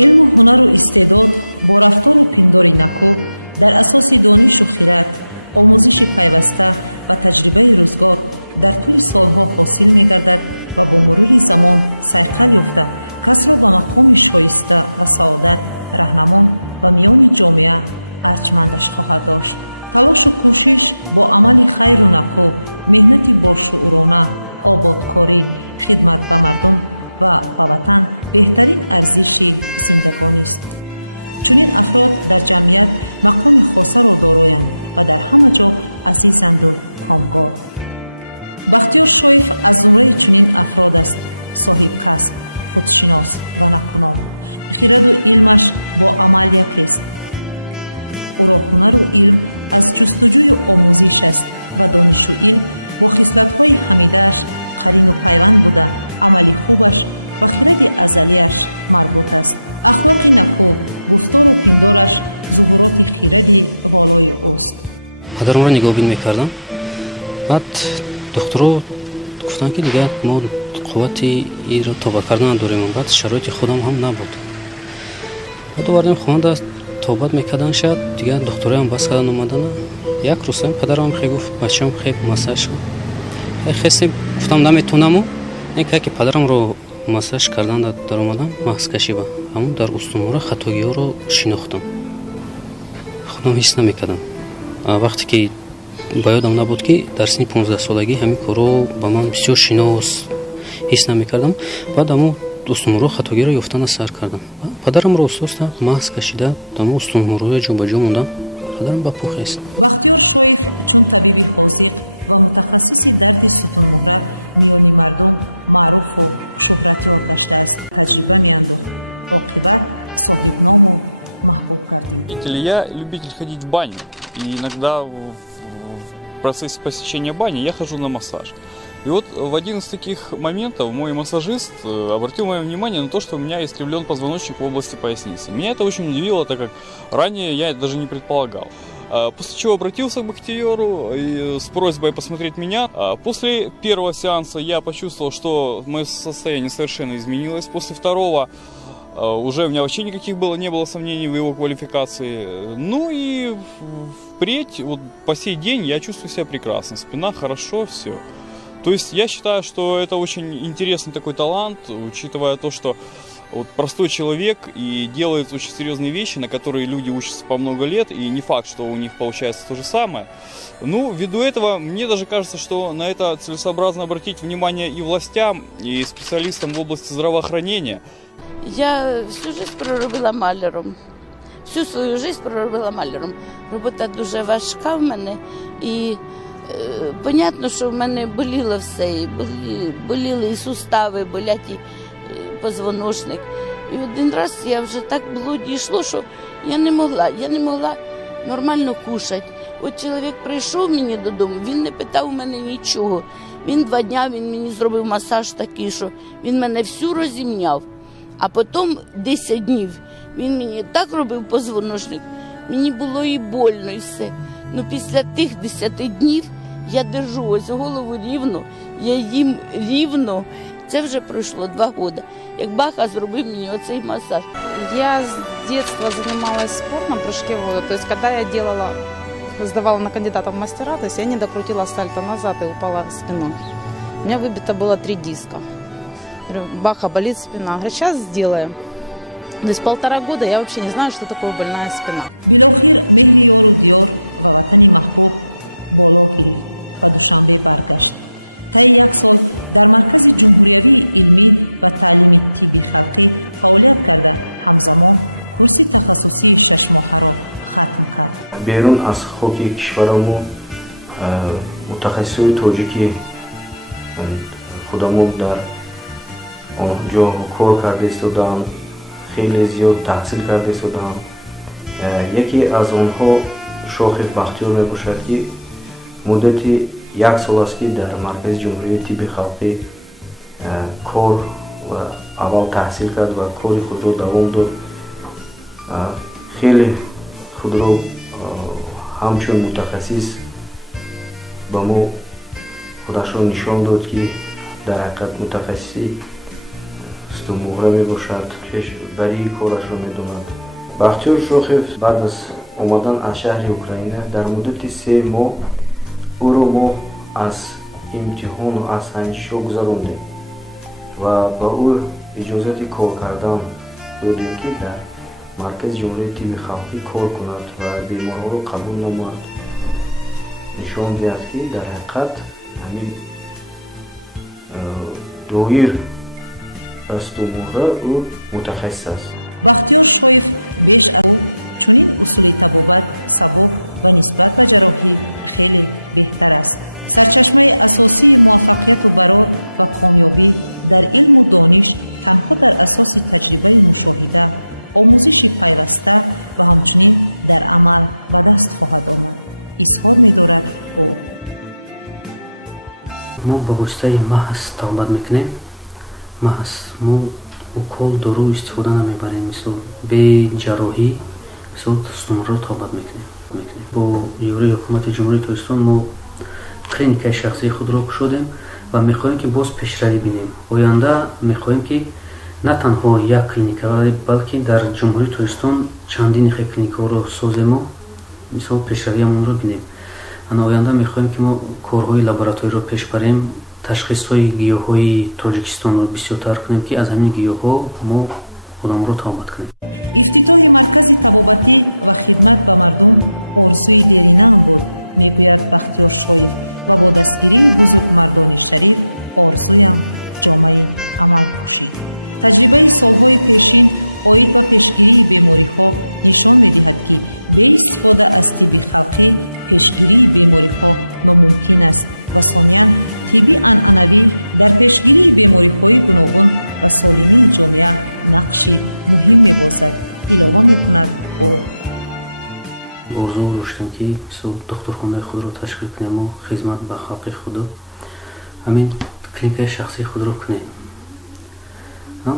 علم و هنر و استعداد با رفتار و پنداری نکو در اساس دانش و خرد، آموزش پیوسته و تجربه روزگار در طول سالها حاصل می‌گردد و با مرور زمان صیقل یافته کس را به مقام شایسته و سعادت راهنمان و میان جامعه ارجمندش خواهد داشت. تلاش و کوشش با عمل خیر و نکو، مهنت با شعورانه، آبادکاری، خدمت به مردم و به وطن بهترین ارزش زندگانی است. چنین افراد در جمعیت مقام خاصه را دارایند و در همه جا عزیزند و کامگار. بختیار شایف از زمره چنین افراد است. صاحب کسب، خودشناس و نکونام. خرد و علمش با عمل یک است. او را هنر و علم از جستجوی آموزش است و دانش و علم با خصلت‌های حمیده‌اش قرین و پیوند بوده. عمل خوبش و خرد ازلیش مربوط است. اخلاق نکو، گفتار و پندارش ظهورات خرد والای اوست. پدرم را نگاه بین میکردم. بعد دکترها گفتن که دیگه ما قوتی این را توبه کردن داریم. بعد شرایط خودم هم نبود. بعد آوردیم خانه توبت میکردن شد. دیگه دکترها هم بس کردن اومدن. یک روز پدرم خیلی گفت بچه‌م خیلی مساج شد. خیلی گفتم نمیتونم. اینکه که پدرم رو مساج کردن در اومدم محض کشیدم. همون در استومور خطاگی‌ها رو شناختم. خودم حس نمیکردم. وقتی که با یادم نبود که در سن 15 سالگی همین کارو با من بسیار شناس حس نمیکردم. بعد همون استومور خطاگی رو یافتن سر کردم. پدرم رو استاد محض کشیده دم استومور جا به جا موندم. پدرم با پوخ است. بختیار شایف چون طبیبی حاذق و متخصص درد ستون مهره میانی مردم معروف و شهرتیار گشته است. تجربه میانداخت. عاقبت صاحب نام و محبوب گردید. Я любитель ходить в баню. И иногда в процессе посещения бани я хожу на массаж. И вот в один из таких моментов мой массажист обратил мое внимание на то, что у меня искривлен позвоночник в области поясницы. Меня это очень удивило, так как ранее я даже не предполагал. После чего обратился к Бахтияру с просьбой посмотреть меня. После первого сеанса я почувствовал, что мое состояние совершенно изменилось. После второго уже у меня вообще никаких не было сомнений в его квалификации. Ну и впредь, вот по сей день я чувствую себя прекрасно. Спина хорошо, все. То есть я считаю, что это очень интересный такой талант, учитывая то, что вот простой человек и делает очень серьезные вещи, на которые люди учатся по много лет, и не факт, что у них получается то же самое. Ну, ввиду этого, мне даже кажется, что на это целесообразно обратить внимание и властям, и специалистам в области здравоохранения. Я всю жизнь проробила маляром. Всю свою жизнь проробила маляром. Робота дуже важка в мене, і понятно, що в мене боліло все, і боліли і сустави, болять і позвоночник. І один раз я вже так було дійшло, що я не могла нормально кушати. От чоловік прийшов мені додому, він не питав у мене нічого. Він 2 дні він мені зробив масаж такий, що він мене всю розімняв. А потім 10 днів він мені так робив позвоночник, мені було і больно, і все. Ну після тих 10 днів я держу ось голову рівно, я їм рівно. Це вже пройшло 2 роки, як Баха зробив мені оцей масаж. Я с детства занималась спортом, прыжки в воду. То есть, когда я сдавала на кандидата в мастера, то есть я не докрутила сальто назад и упала спиной. У меня выбито было 3 диска. Говорю, Баха, болит спина. Говорю, сейчас сделаем. То есть 1,5 года я вообще не знаю, что такое больная спина. بالاخیر مهر یار و دیار و وطن محبوب بالا گرفت و دوشنبه برگشت. طی 1 سال در مرکز جمهوریوی علمی و تعلیم طبی خلقی فعالیت کرده همزمان کورس تخصصی 6 ماهه را ختم کرد. بیرون از خاک کشورمون متخصصای تاجیکی خودمون در آنجا کار کرده استودم، خیلی زیاد تحصیل کرده استودم. یکی از آنها شاخص بختیار می باشد که مدت 1 سال است که در مرکز جمهوری طب خلقی کار و اول تحصیل کرد و کار خود را دوام داد. خیلی خود را همچون متخصص به ما خودش را نشان داد که در حقیقت متخصصی ستون مهره می باشد. барии корашро медонад. Бахтиёр Шохев баъд аз омадан аз шаҳри Украина дар муддати 3 моҳ ӯро мо аз имтиҳону аз санҷишҳо гузарондем ва ба ӯ иҷозати кор кардан додем, ки дар маркази ҷумҳурияи тибби халқӣ кор кунад ва беморҳоро қабул намояд. нишон диҳад, ки дар ҳақиқат ҳамин доир дастумоҳра ӯ мутахассис аст. бахтиёр шоев беш аз ӯ чунин усули табобат сабук ва нисбат ба ҷарроҳӣ хеле беҳтар аст. сарчашмаи асосии муваффақияту барор ва комёбӣ дар илму дониш танҳо дар асоси таҷрибаи мушоҳида, омӯзиши пайваста ва ҳамчунин дар амал ба даст хоҳад омад, изҳор медорад ӯ. мо ба воситаи маҳз табобат мекунем. маҳз мо укол дору истифода намебарем, мисол бе ҷарроҳӣ мисол дастуморро табобат мекунем. бо ёрии ҳукумати ҷумҳурии Тоҷикистон мо клиникаи шахсии худро кушодем ва мехоҳем, ки боз пешравӣ бинем. оянда мехоҳем, ки на танҳо як клиника, балки дар ҷумҳурии Тоҷикистон чандин клиникаҳоро созем, мисол пешравиамонро бинем. оянда мехоҳем, ки мо корҳои лабораториро пеш барем, ташхисҳои гиёҳҳои Тоҷикистонро бисёртар кунем, ки аз ҳамин гиёҳҳо мо одамро табобат кунем. ифтитоҳи маркази табобатӣ ва хидмат ба мардум орзуи деринаам буд, мегӯяд бахтиёр шоев, ва бо дастгирии бузургмардони шариф орзуям ҷомаи амал пӯшид. таҷрибаи солҳои пешин оид ба пешгирии бемориҳо нишон медиҳад, ки бе истифода аз тибби халқӣ пешгирии бемориҳо номумкин аст ва сониян тибби анъанавӣ дар пешгирии бемориҳои гуногун ва солимии ҷомеа нақши муҳим мебозад, илова мекунад ӯ. орзу доштем, ки мисол духтурхонаи худро ташкил кунему хизмат ба халқи худу ҳамин клиникаи шахсии худро кунем.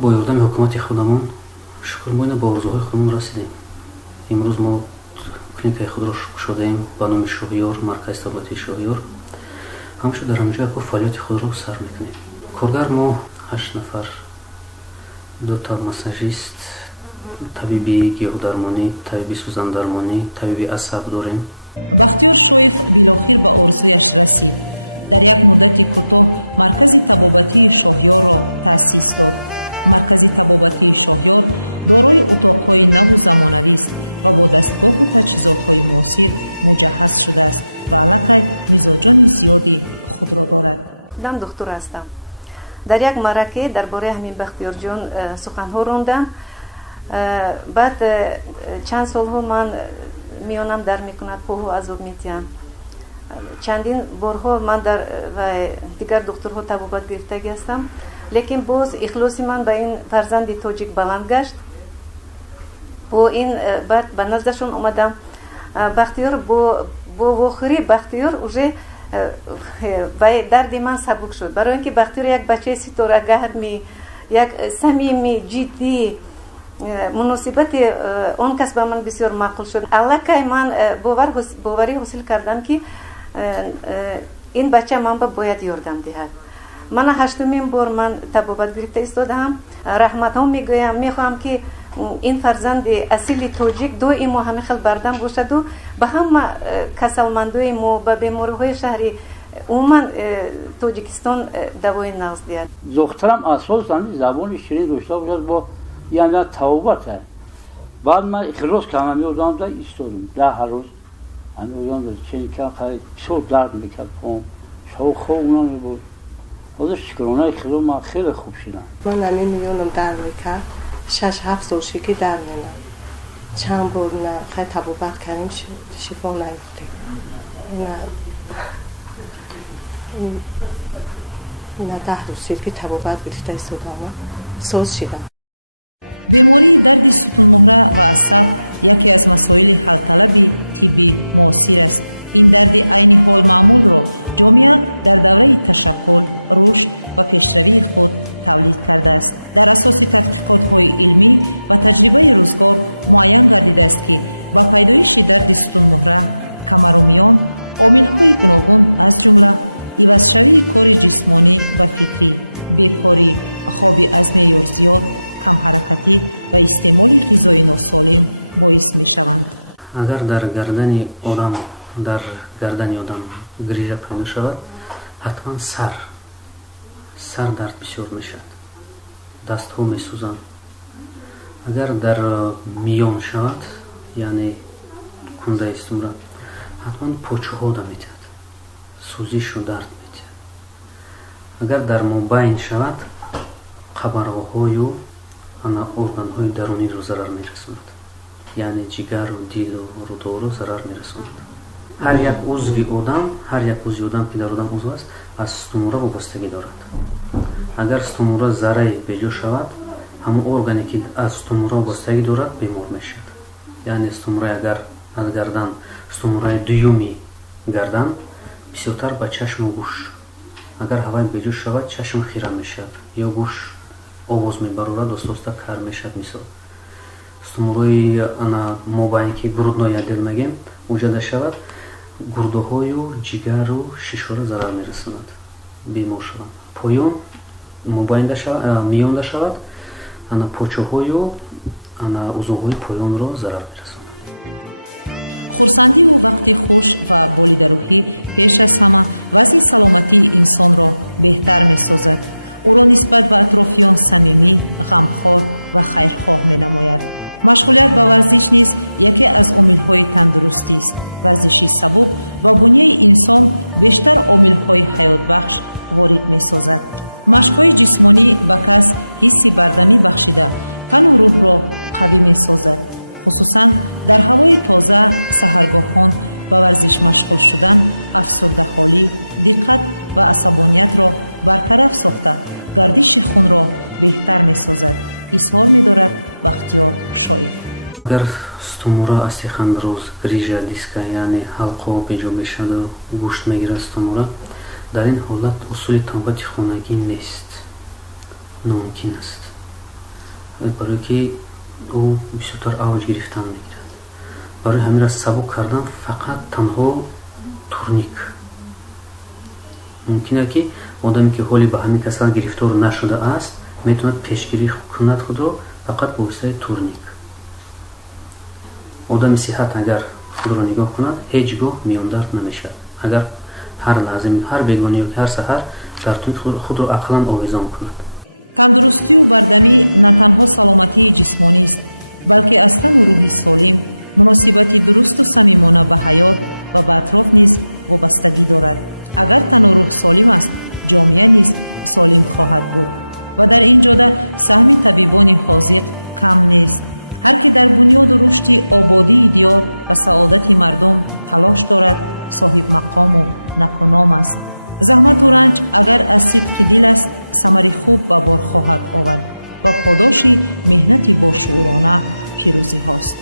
бо ёрдами ҳукумати худамон шукр мо ба орзуҳои худмон расидем. имрӯз мо клиникаи худро кушодаем ба номи Шоҳиёр, маркази табобатии Шоҳиёр. ҳамаша дар ҳамҷо яко фаъолияти худро сар мекунем. коргар мо 8 нафар, 2 массажист, табиби гиёҳдармонӣ, табиби сӯзандармонӣ, табиби асаб дорем. бахтиёр шоев билохир ба орзуяш расид. дар як муддати кӯтоҳ маркази табобатии Шоҳиёрро таъсис дод. маркази табобатии Шоҳиёр дорои утоқҳои наву замонавист ва бо дастгоҳу таҷҳизотҳои муосир муҷаҳҳаз шудааст ва аллакай мизоҷони зиёди худро дорад. ман духтур ҳастам. дар як маъраке дар бораи ҳамин бахтиёрҷон суханҳо рондам. баъд чанд солҳо ман миёнам дар мекунад, поҳу азоб метиҳам. чандин борҳо ман дар дигар духтурҳо табобат гирифтагӣ ҳастам, лекин боз ихлоси ман ба ин фарзанди тоҷик баланд гашт. бо ин баъд ба наздашон омадам. бахтиёр бо вохӯрӣ бахтиёр уже дарди ман сабук шуд, барои ин ки бахтиёр як бачаи ситорагарми, як самими, ҷиддӣ, муносибати он кас ба ман бисёр маъқул шуд. аллакай ман боварӣ ҳосил кардам, ки ин бача манба бояд ёрдам диҳад. мана 8-мин бор ман табобат гирифта истодаам. раҳматҳо мегӯям, мехоҳам ки ин фарзанди асили тоҷик доимо ҳамин хел бардам бошаду ба ҳама касалмандои мо, ба бемориҳои шаҳри умуман Тоҷикистон давои нағз диҳад. духтарам асосан забони ширин дошта бошад, бо яъне табобат. баъд ман ихлос кардам, меодам да истодам 10 рӯз. ҳамеодам ченка харид, бисёр дард мекард пом, шохо уна мебуд. ҳозир шукронаи худо ман хеле хуб шидам. ман ҳамин миёнам дард мекард, 6-7 солшагӣ дард менам. чанд бор на хай табобат кардем, шифо наёфтем. ина 10 рӯз шуд ки табобат гирифта истодам, соз шидам. бемории дарди сутунмоҳра ва асаб яке аз масоили ҳалталаби тибби муосир аст. ин дарди айни ҳол маъмулро ҷомеа дар давраи ташаккул, рушд ва пешравии худ тавлид кардааст. дар асоси тадқиқотҳои илмӣ ва таҷрибаи рӯзгор муайян гардидааст, ки ба пайдоиши дарди сутунмоҳра камарумиён омилҳои гуногун аз ҷумла ивазшавии кори ҷисмонӣ ва фикрӣ, бекорӣ, хоби аз меъёр зиёд, камҳаракатӣ ва истеъмоли ғизои носолим боис мешаванд. агар дар гардани одам грижа пайдо шавад, ҳатман сар дард бисёр мешавад, дастҳо месӯзанд. агар дар миён шавад, яъне кундаи стумра, ҳатман почаҳо да метиҳад, сӯзишу дард метиҳад. агар дар мобайн шавад, қабарғоҳою органҳои даруниро зарар мерасонад, яъне ҷигару дилу рудору зарар мерасонад. ҳар як узви одам ки дар одам узв аст, аз стумура вобастагӣ дорад. агар стумура зарраи беҷо шавад, ҳамон органе ки аз стумура вобастагӣ дорад бемор мешавад. яъне стумураи агар аз гардан, стумураи дуюми гардан бисёртар ба чашму гӯш, агар ҳавай беҷо шавад, чашм хира мешавад ё гӯш овоз мебарорад, оста кар мешавад. мисол стумурои мобайн ки грудной отдел мегем, уҷада шавад, гурдоҳою ҷигару шишора зарар мерасонад, бемор шаванд. поён миёнда шавад, почаҳою узвҳои поёнро зарар мерасонад. хурсандиву вақти хуш ва болидарӯҳӣ пеш аз ҳама вазъи саломатии инсонро беҳтар месозад. ӯро нисбат ба атрофиён самимӣ, ғамхор ва хайрхоҳ менамояд. машғулият ба варзиш низ яке аз омилҳои тандурустист. варзиши сабук ба буняи инсон бештар омилҳои ҳаётбахш ворид месозад. машқҳои ҷисмонӣ ба кас ҳисси бардамӣ бахшида, тану рӯҳро қавӣ месозад. хусусан дар ҳавои тоза, саҳаргоҳон ба варзиш машғул шудан афсурдаҳолӣ, диққат ва асабониятро бартараф сохта, гардиши хунро беҳтар месозад. изҳор медорад бахтиёр шоиф. агар стумура астиханрӯз, грижа диска, яъне ҳалқо беҷо мешавад, гӯшт мегирад стумура, дар ин ҳолат усули табобати хонагӣ нест, номумкин аст, барои ки ӯ бисёртар авҷ гирифтан мегирад. барои ҳаминро сабук кардан фақат танҳо турник. мумкин аст ки одаме ки ҳоли ба ҳамин касал гирифтор нашудааст, метавонад пешгирӣ кунад худро фақат бо воситаи турник. одами сиҳат агар худро нигоҳ кунад, ҳеҷ гоҳ миёндард намешавад. агар ҳар лаҳза, ҳар бегона ё ҳар саҳар дар турник худро ақлан овезон кунад. тандурустию бардамӣ на танҳо саломатии ҷисмонист, балки аз тану рӯҳи солим, муносибати дурусту самимона ба ҳаёт ва ба атроф низ вобастагӣ дорад. агар тану рӯҳ солим аст, ҷомеа низ солим хоҳад буд. ва дар ин ҷода саҳми табибони ҳозиқ кам нест. ҳар ки дар бунёду рушди ободии диёр ва саодати мардум талош дорад, соҳибмақому накуном аст. заҳмату ранҷ агар аз сидқи дил аст, самари хуб ба бор хоҳад овард ва подоши меҳнати бошуурона пирӯзиҳост.